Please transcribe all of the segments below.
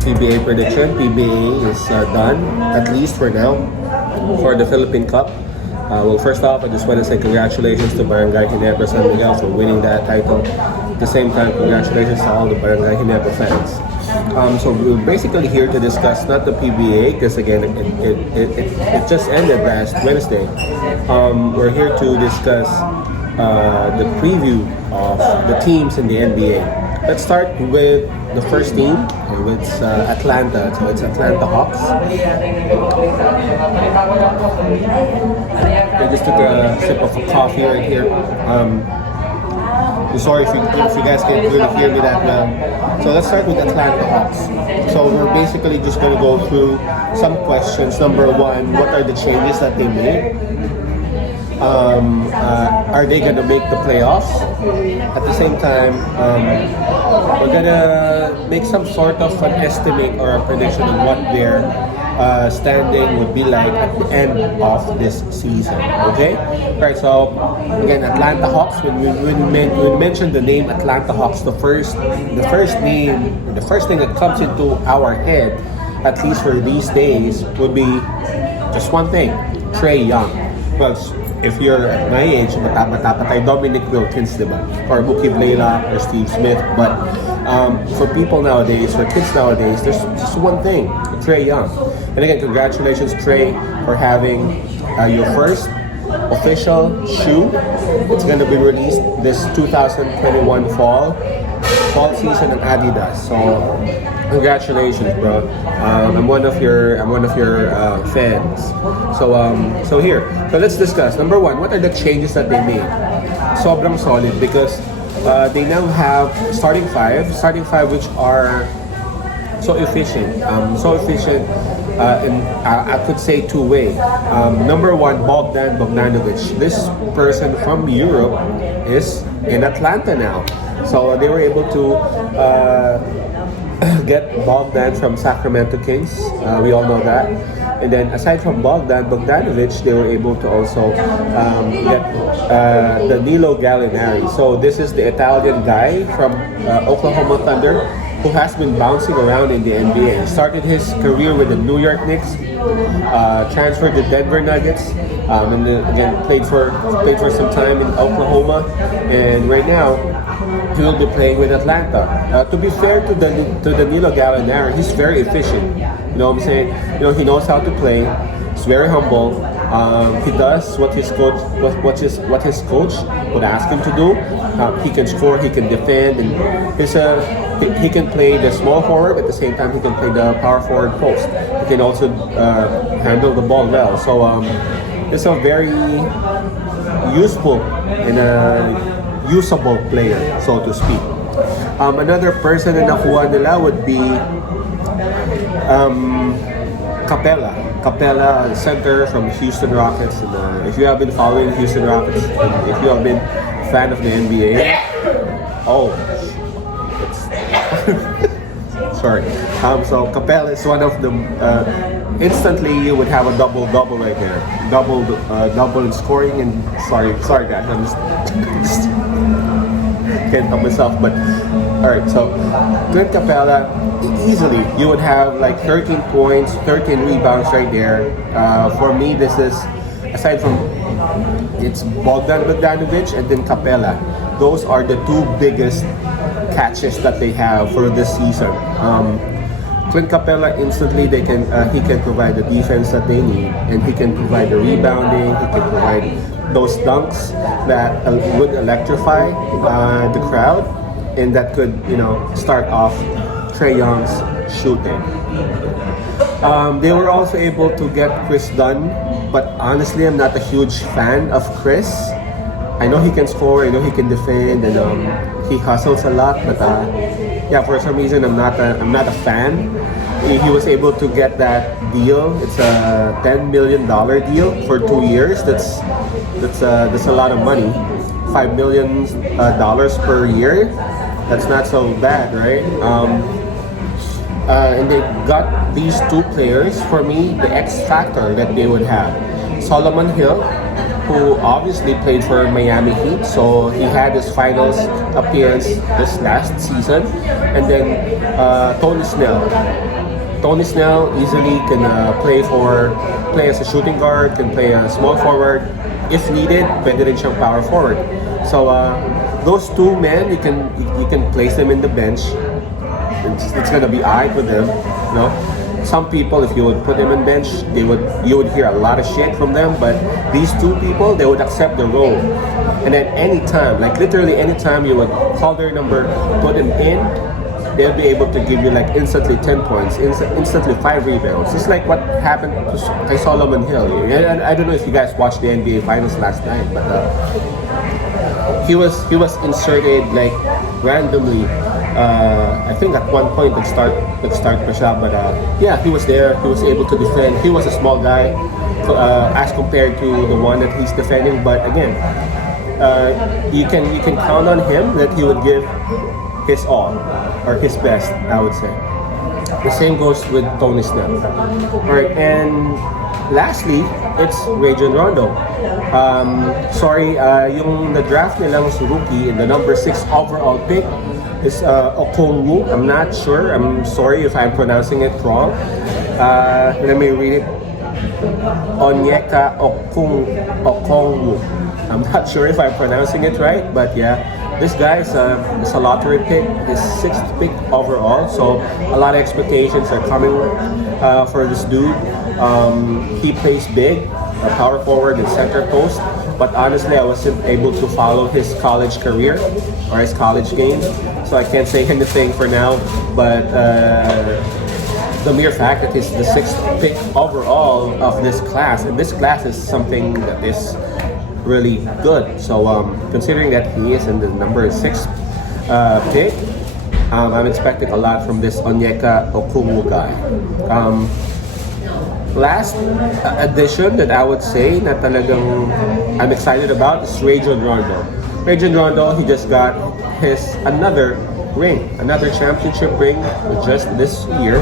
PBA prediction. PBA is done, at least for now, for the Philippine Cup. Well, first off, I just want to say congratulations to Barangay Ginebra San Miguel for winning that title. At the same time, congratulations to all the Barangay Ginebra fans. So we're basically here to discuss not the PBA, because again, it just ended last Wednesday. We're here to discuss the preview of the teams in the NBA. Let's start with the first team. It's Atlanta. So it's Atlanta Hawks. I just took a sip of a coffee right here. I'm sorry if you guys can't really hear me that well. So let's start with Atlanta Hawks. So we're basically just going to go through some questions. Number one, what are the changes that they made? Are they going to make the playoffs? At the same time, we're going to make some sort of an estimate or a prediction on what their standing would be like at the end of this season. Okay? Right, so again, Atlanta Hawks, when we mention the name Atlanta Hawks, the first thing that comes into our head, at least for these days, would be just one thing: Trae Young. Well, if you're at my age, mata tayo Dominic Wilkins, diba? Or Mookie Blaylock or Steve Smith. But for people nowadays, for kids nowadays, there's just one thing: Trae Young. And again, congratulations, Trae, for having your first official shoe. It's going to be released this 2021 fall season on Adidas. So congratulations, bro. I'm one of your fans. So here. So let's discuss. Number one, what are the changes that they made? Sobrang solid because they now have starting five which are so efficient. And I could say two-way. Number one, Bogdan Bogdanovic. This person from Europe is in Atlanta now. So they were able to get Bogdan from Sacramento Kings. We all know that. And then aside from Bogdanovic, they were able to also get Danilo Gallinari. So this is the Italian guy from Oklahoma Thunder, who has been bouncing around in the NBA. He started his career with the New York Knicks, transferred to Denver Nuggets, and then again played for some time in Oklahoma, and right now he will be playing with Atlanta. To be fair to Danilo Gallinari, he's very efficient. You know what I'm saying? You know, he knows how to play. He's very humble. He does what his coach would ask him to do. He can score, he can defend, and he can play the small forward. At the same time, he can play the power forward post. He can also handle the ball well. So it's a very useful and usable player, so to speak. Another person na nakuha nila would be Capella, center from Houston Rockets. And, if you have been following Houston Rockets, and if you have been a fan of the NBA, sorry. So Capella is one of the. Instantly, you would have a double right there. Double in scoring and sorry guys, I'm just can't help myself. But all right, so Clint Capella, easily you would have like 13 points, 13 rebounds right there. For me, this is aside from it's Bogdan Bogdanovic and then Capella. Those are the two biggest catches that they have for this season. Clint Capella, instantly he can provide the defense that they need, and he can provide the rebounding. He can provide those dunks that would electrify the crowd, and that could start off Trae Young's shooting. They were also able to get Chris Dunn, but honestly, I'm not a huge fan of Chris. I know he can score, I know he can defend, and he hustles a lot. But for some reason, I'm not a fan. He was able to get that deal. It's a $10 million deal for 2 years. That's a lot of money. $5 million per year. That's not so bad, right? And they got these two players, for me, the X factor that they would have. Solomon Hill, who obviously played for Miami Heat, so he had his finals appearance this last season. And then Tony Snell. Tony Snell easily can play as a shooting guard, can play a small forward. If needed, pwede rin siyang power forward. So those two men, you can place them in the bench. It's gonna be alright with them, you know. Some people, if you would put them in bench, you would hear a lot of shit from them. But these two people, they would accept the role. And then anytime, like literally anytime you would call their number, put them in, they'll be able to give you like instantly 10 points, instantly 5 rebounds. It's like what happened to Solomon Hill. I don't know if you guys watched the NBA Finals last night, but he was inserted like randomly. I think at one point start pa siya, but yeah, he was there. He was able to defend. He was a small guy as compared to the one that he's defending. But again, you can count on him that he would give his all or his best, I would say. The same goes with Tony Snell. Alright, and lastly, it's Rajon Rondo. Sorry, yung na-draft nilang rookie in the number 6 overall pick is Okongwu. I'm not sure. I'm sorry if I'm pronouncing it wrong. Let me read it. Onyeka Okongwu. I'm not sure if I'm pronouncing it right, but yeah. This guy is a lottery pick, his 6th pick overall, so a lot of expectations are coming for this dude. He plays big, a power forward and center post, but honestly I wasn't able to follow his college career or his college games, so I can't say anything for now, but the mere fact that he's the 6th pick overall of this class, and this class is something that is really good. So considering that he is in the number 6 pick, I'm expecting a lot from this Onyeka Okongwu guy. Last addition that I would say na talagang I'm excited about is Rajon Rondo. Rajon Rondo, he just got another championship ring just this year.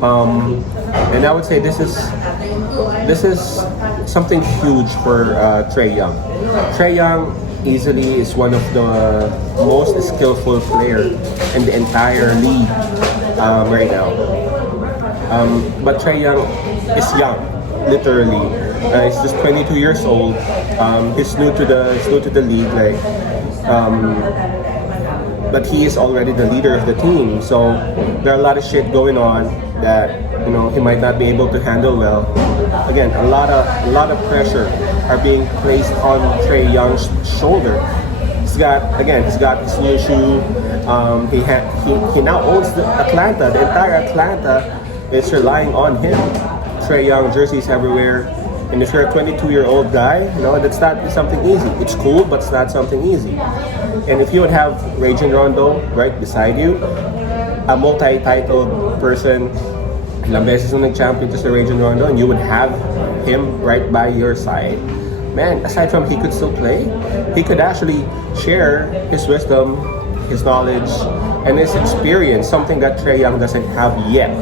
And I would say this is something huge for Trae Young. Trae Young easily is one of the most skillful players in the entire league right now. But Trae Young is young, literally. He's just 22 years old. He's new to the league, like. But he is already the leader of the team, so there are a lot of shit going on that he might not be able to handle well. Again, a lot of pressure are being placed on Trae Young's shoulder. He's got his new shoe. He now owns Atlanta. The entire Atlanta is relying on him. Trae Young jerseys everywhere. And if you're a 22-year-old guy, that's not something easy. It's cool, but it's not something easy. And if you would have Rajon Rondo right beside you, a multi-titled person, ilang beses nung nag-champion to si Rajon Rondo, and you would have him right by your side. Man, aside from he could still play, he could actually share his wisdom, his knowledge, and his experience, something that Trae Young doesn't have yet.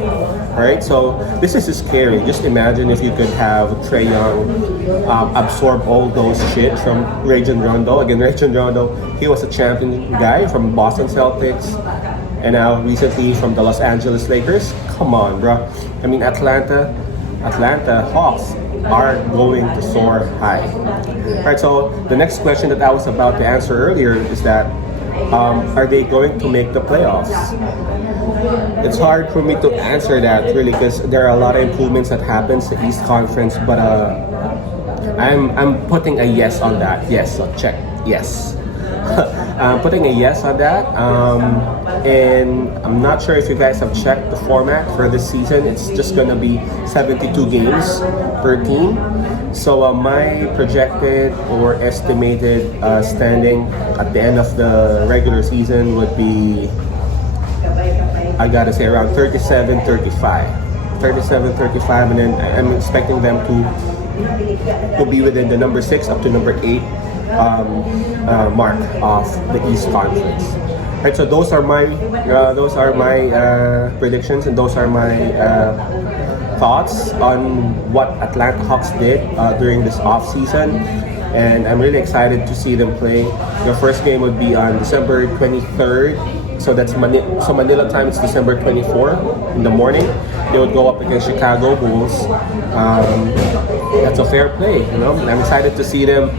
Right? So this is scary. Just imagine if you could have Trae Young absorb all those shit from Rajon Rondo. Again, Rajon Rondo, he was a champion guy from Boston Celtics, and now recently from the Los Angeles Lakers. Come on, bro. I mean, Atlanta Hawks are going to soar high. Right, so the next question that I was about to answer earlier is that are they going to make the playoffs? It's hard for me to answer that really because there are a lot of improvements that happens in the East Conference, but I'm putting a yes on that. Yes, so check. Yes. I'm putting a yes on that. And I'm not sure if you guys have checked the format for this season. It's just gonna be 72 games per team. So my projected or estimated standing at the end of the regular season would be, I gotta say, around 37-35, and then I'm expecting them to be within the number 6 up to number 8 mark of the East Conference. Right, so those are my predictions, and those are my thoughts on what Atlanta Hawks did during this off season. and I'm really excited to see them play. Their first game would be on December 23rd. So that's Manila time. It's December 24 in the morning. They would go up against Chicago Bulls. That's a fair play, you know. I'm excited to see them.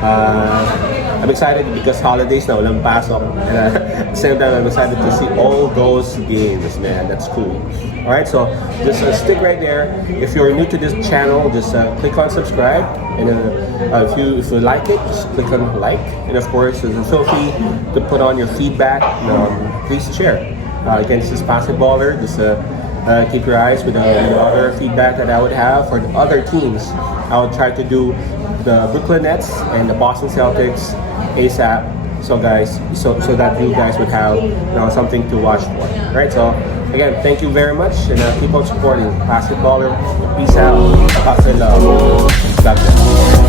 I'm excited because holidays na walang pasok. And at the same time, I'm excited to see all those games, man. That's cool. Alright, so just stick right there. If you're new to this channel, just click on subscribe. And if you like it, just click on like. And of course, feel free to put on your feedback. Please share. Again, this is Basketballer. Just keep your eyes with the other feedback that I would have for the other teams. I would try to do the Brooklyn Nets and the Boston Celtics ASAP. So guys, so that you guys would have something to watch for. Right? So again, thank you very much, and keep on supporting Basketballer. Peace out. Lots of love. God bless.